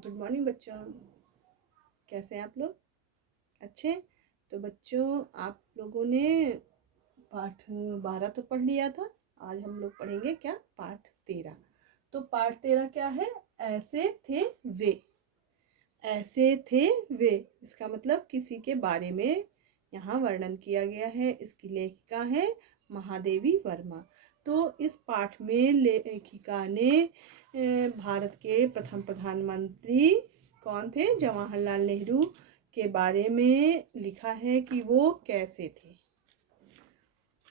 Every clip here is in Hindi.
गुड मॉर्निंग बच्चों, कैसे हैं आप लोग? अच्छे। तो बच्चों, आप लोगों ने पाठ 12 तो पढ़ लिया था। आज हम लोग पढ़ेंगे क्या? पाठ 13। तो पाठ 13 क्या है? ऐसे थे वे। ऐसे थे वे, इसका मतलब किसी के बारे में यहाँ वर्णन किया गया है। इसकी लेखिका है महादेवी वर्मा। तो इस पाठ में लेखिका ने भारत के प्रथम प्रधानमंत्री कौन थे? जवाहरलाल नेहरू के बारे में लिखा है कि वो कैसे थे,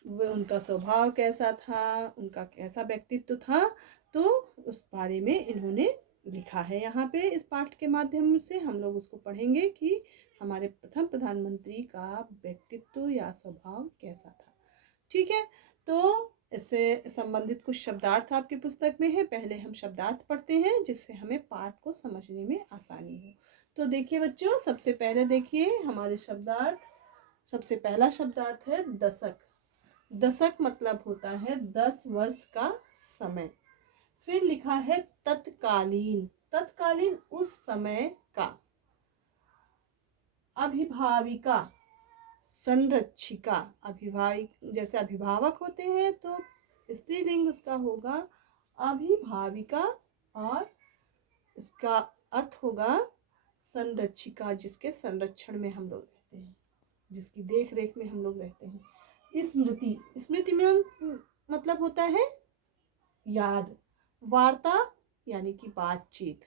वो उनका स्वभाव कैसा था, उनका कैसा व्यक्तित्व था। तो उस बारे में इन्होंने लिखा है। यहाँ पे इस पाठ के माध्यम से हम लोग उसको पढ़ेंगे कि हमारे प्रथम प्रधानमंत्री का व्यक्तित्व या स्वभाव कैसा था। ठीक है, तो इससे संबंधित कुछ शब्दार्थ आपकी पुस्तक में है। पहले हम शब्दार्थ पढ़ते हैं जिससे हमें पाठ को समझने में आसानी हो। तो देखिए बच्चों, सबसे पहले देखिए हमारे शब्दार्थ। सबसे पहला शब्दार्थ है दशक। दशक मतलब होता है 10 वर्ष का समय। फिर लिखा है तत्कालीन। तत्कालीन उस समय का। अभिभाविका, संरक्षिका। अभिभाविक जैसे अभिभावक होते हैं तो स्त्रीलिंग उसका होगा अभिभाविका, और इसका अर्थ होगा संरक्षिका, जिसके संरक्षण में हम लोग रहते हैं, जिसकी देख रेख में हम लोग रहते हैं। स्मृति, स्मृति में मतलब होता है याद। वार्ता यानी कि बातचीत।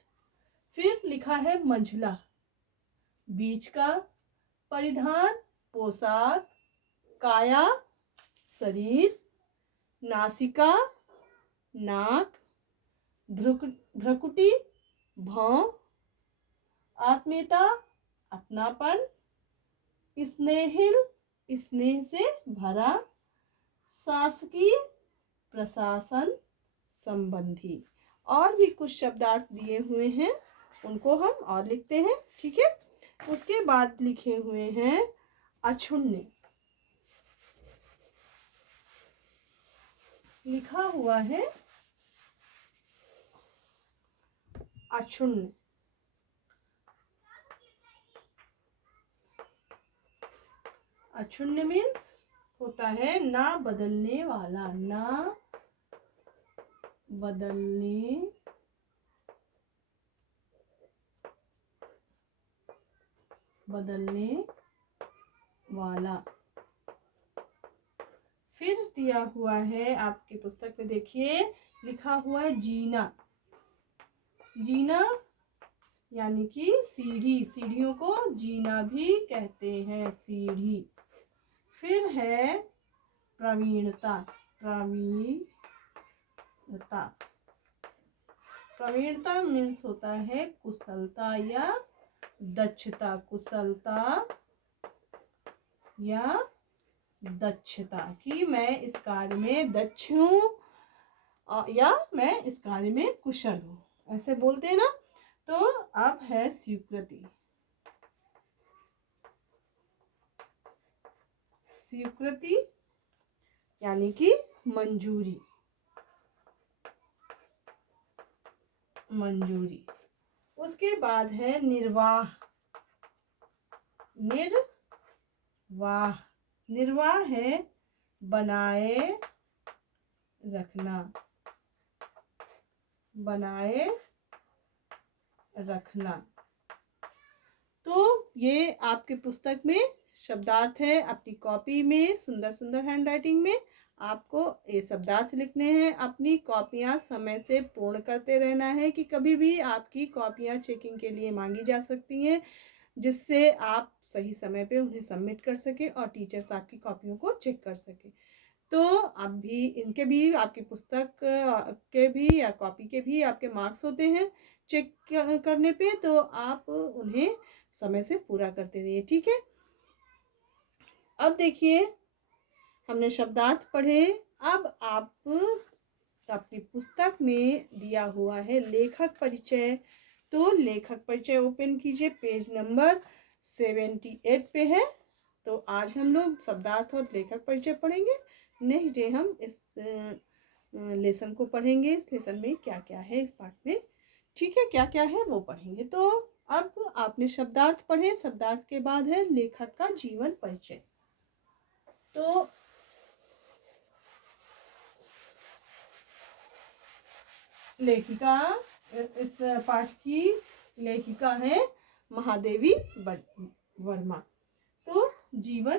फिर लिखा है मंझला, बीच का। परिधान, पोशाक। काया, शरीर। नासिका, नाक। भ्रुकुटी, भौं। आत्मीयता, अपनापन। स्नेहिल, स्नेह से भरा। शासकीय, प्रशासन संबंधी। और भी कुछ शब्दार्थ दिए हुए हैं, उनको हम और लिखते हैं। ठीक है, उसके बाद लिखे हुए हैं अक्षुण्ण। लिखा हुआ है अक्षुण्ण। अक्षुण्ण मीन्स होता है ना बदलने वाला, ना बदलने वाला। फिर दिया हुआ है आपकी पुस्तक में, देखिए लिखा हुआ है जीना। जीना यानी कि सीढ़ी। सीढ़ियों को जीना भी कहते हैं, सीढ़ी। फिर है प्रवीणता। प्रवीणता मीन्स होता है कुशलता या दक्षता। कुशलता या दक्षता, कि मैं इस कार्य में दक्ष हूँ या मैं इस कार्य में कुशल हूँ, ऐसे बोलते हैं ना। तो अब है स्वीकृति। स्वीकृति यानी कि मंजूरी। मंजूरी। उसके बाद है निर्वाह। निर्वाह। निर्वाह है बनाए रखना। बनाए रखना। तो ये आपके पुस्तक में शब्दार्थ है। अपनी कॉपी में सुंदर सुंदर हैंडराइटिंग में आपको ये शब्दार्थ लिखने हैं। अपनी कॉपियाँ समय से पूर्ण करते रहना है कि कभी भी आपकी कॉपियाँ चेकिंग के लिए मांगी जा सकती हैं, जिससे आप सही समय पे उन्हें सबमिट कर सके और टीचर्स आपकी कॉपियों को चेक कर सके। तो अब भी इनके भी, आपकी पुस्तक के भी या कॉपी के भी आपके मार्क्स होते हैं चेक करने पे, तो आप उन्हें समय से पूरा करते रहिए। ठीक है, अब देखिए हमने शब्दार्थ पढ़े। अब आप अपनी पुस्तक में दिया हुआ है लेखक परिचय। तो लेखक परिचय ओपन कीजिए, पेज नंबर 78 पे है। तो आज हम लोग शब्दार्थ और लेखक परिचय पढ़ेंगे। नेक्स्ट डे हम इस लेसन को पढ़ेंगे। इस लेसन में क्या क्या है इस पाठ में, ठीक है, क्या क्या है वो पढ़ेंगे। तो अब आपने शब्दार्थ पढ़े, शब्दार्थ के बाद है लेखक का जीवन परिचय। तो लेखिका, इस पाठ की लेखिका है महादेवी वर्मा। तो जीवन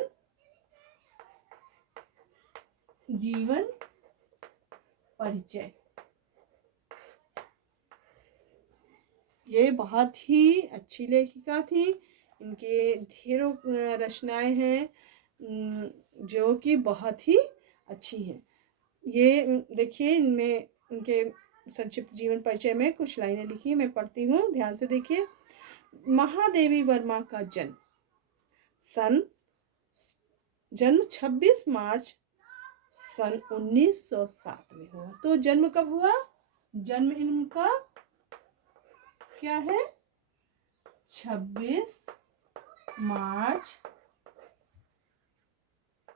परिचय, ये बहुत ही अच्छी लेखिका थी। इनके ढेरों रचनाएं हैं जो कि बहुत ही अच्छी हैं। ये देखिए, इनमें इनके संक्षिप्त जीवन परिचय में कुछ लाइनें लिखी, मैं पढ़ती हूँ, ध्यान से देखिए। महादेवी वर्मा का जन्म 26 मार्च सन 1907 में हुआ। तो जन्म कब हुआ? जन्म इनका क्या है? 26 मार्च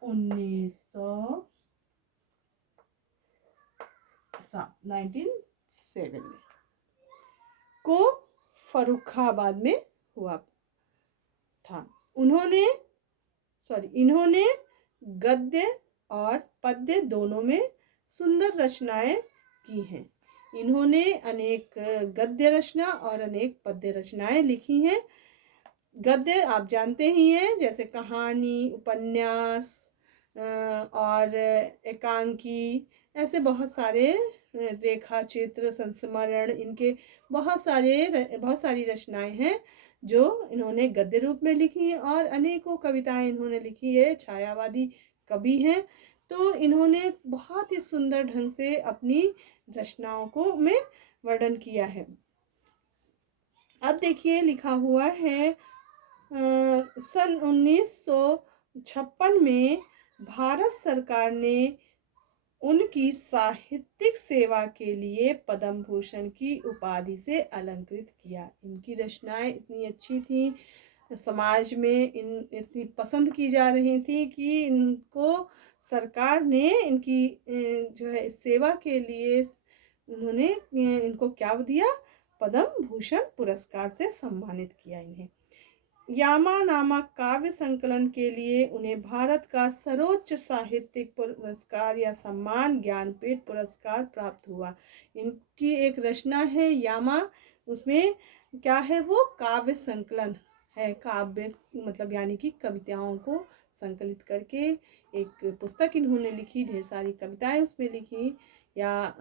1907 में को फर्रुखाबाद में हुआ था। इन्होंने गद्य और पद्य दोनों में सुंदर रचनाएं की हैं। इन्होंने अनेक गद्य रचना और अनेक पद्य रचनाएं लिखी हैं। गद्य आप जानते ही हैं, जैसे कहानी, उपन्यास और एकांकी, ऐसे बहुत सारे रेखा चित्र, संस्मरण, इनके बहुत सारी रचनाएं हैं जो इन्होंने गद्य रूप में लिखी। और अनेकों कविताएं इन्होंने लिखी है, छायावादी कवि हैं। तो इन्होंने बहुत ही सुंदर ढंग से अपनी रचनाओं को में वर्णन किया है। अब देखिए, लिखा हुआ है सन 1956 में भारत सरकार ने उनकी साहित्यिक सेवा के लिए पद्म भूषण की उपाधि से अलंकृत किया। इनकी रचनाएं इतनी अच्छी थी, समाज में इतनी पसंद की जा रही थी कि इनको सरकार ने इनकी जो है सेवा के लिए उन्होंने इनको क्या दिया? पद्म भूषण पुरस्कार से सम्मानित किया इन्हें। यामा नामक काव्य संकलन के लिए उन्हें भारत का सर्वोच्च साहित्यिक पुरस्कार या सम्मान ज्ञानपीठ पुरस्कार प्राप्त हुआ। इनकी एक रचना है यामा, उसमें क्या है? वो काव्य संकलन है। काव्य मतलब यानी कि कविताओं को संकलित करके एक पुस्तक इन्होंने लिखी, ढेर सारी कविताएं उसमें लिखी, या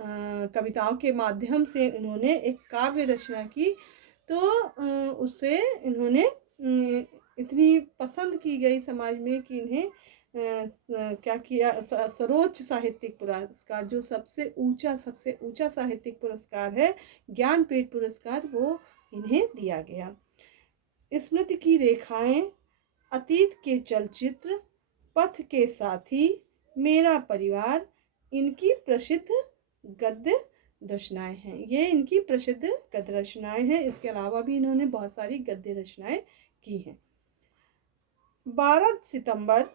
कविताओं के माध्यम से इन्होंने एक काव्य रचना की। तो उससे इन्होंने इतनी पसंद की गई समाज में कि इन्हें क्या किया? सर्वोच्च साहित्यिक पुरस्कार, जो सबसे ऊंचा साहित्यिक पुरस्कार है, ज्ञानपीठ पुरस्कार, वो इन्हें दिया गया। स्मृति की रेखाएं, अतीत के चलचित्र, पथ के साथी, मेरा परिवार, इनकी प्रसिद्ध गद्य रचनाएं हैं। ये इनकी प्रसिद्ध गद्य रचनाएं हैं। इसके अलावा भी इन्होंने बहुत सारी गद्य रचनाएं की हैं। 12 सितंबर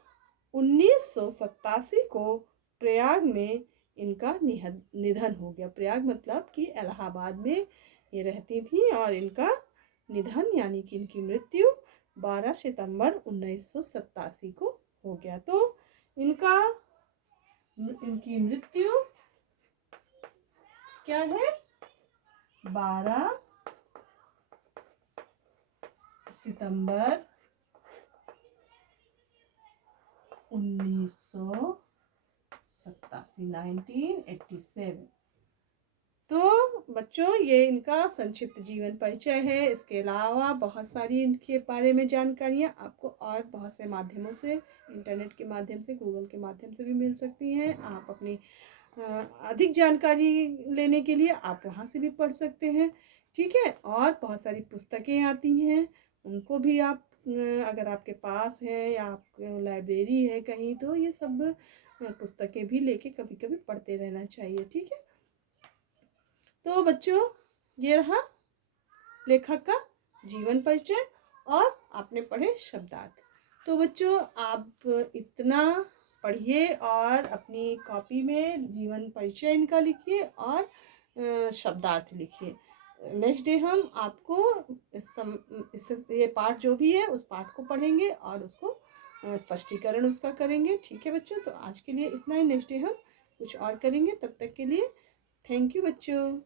1987 को प्रयाग में इनका निधन हो गया। प्रयाग मतलब कि इलाहाबाद में ये रहती थी, और इनका निधन यानी कि इनकी मृत्यु 12 सितंबर 1987 को हो गया। तो इनकी मृत्यु क्या है? 12 सितंबर 1987। तो बच्चों, ये इनका संक्षिप्त जीवन परिचय है। इसके अलावा बहुत सारी इनके बारे में जानकारियाँ आपको और बहुत से माध्यमों से, इंटरनेट के माध्यम से, गूगल के माध्यम से भी मिल सकती हैं। आप अपनी अधिक जानकारी लेने के लिए आप वहाँ से भी पढ़ सकते हैं, ठीक है। और बहुत सारी पुस्तकें आती हैं, उनको भी आप अगर आपके पास है या आपके लाइब्रेरी है कहीं, तो ये सब पुस्तकें भी लेके कभी कभी पढ़ते रहना चाहिए, ठीक है। तो बच्चों, ये रहा लेखक का जीवन परिचय और आपने पढ़े शब्दार्थ। तो बच्चों, आप इतना पढ़िए और अपनी कॉपी में जीवन परिचय इनका लिखिए और शब्दार्थ लिखिए। नेक्स्ट डे हम आपको ये पाठ जो भी है उस पाठ को पढ़ेंगे और उसको स्पष्टीकरण उसका करेंगे। ठीक है बच्चों, तो आज के लिए इतना ही। नेक्स्ट डे हम कुछ और करेंगे। तब तक के लिए थैंक यू बच्चों।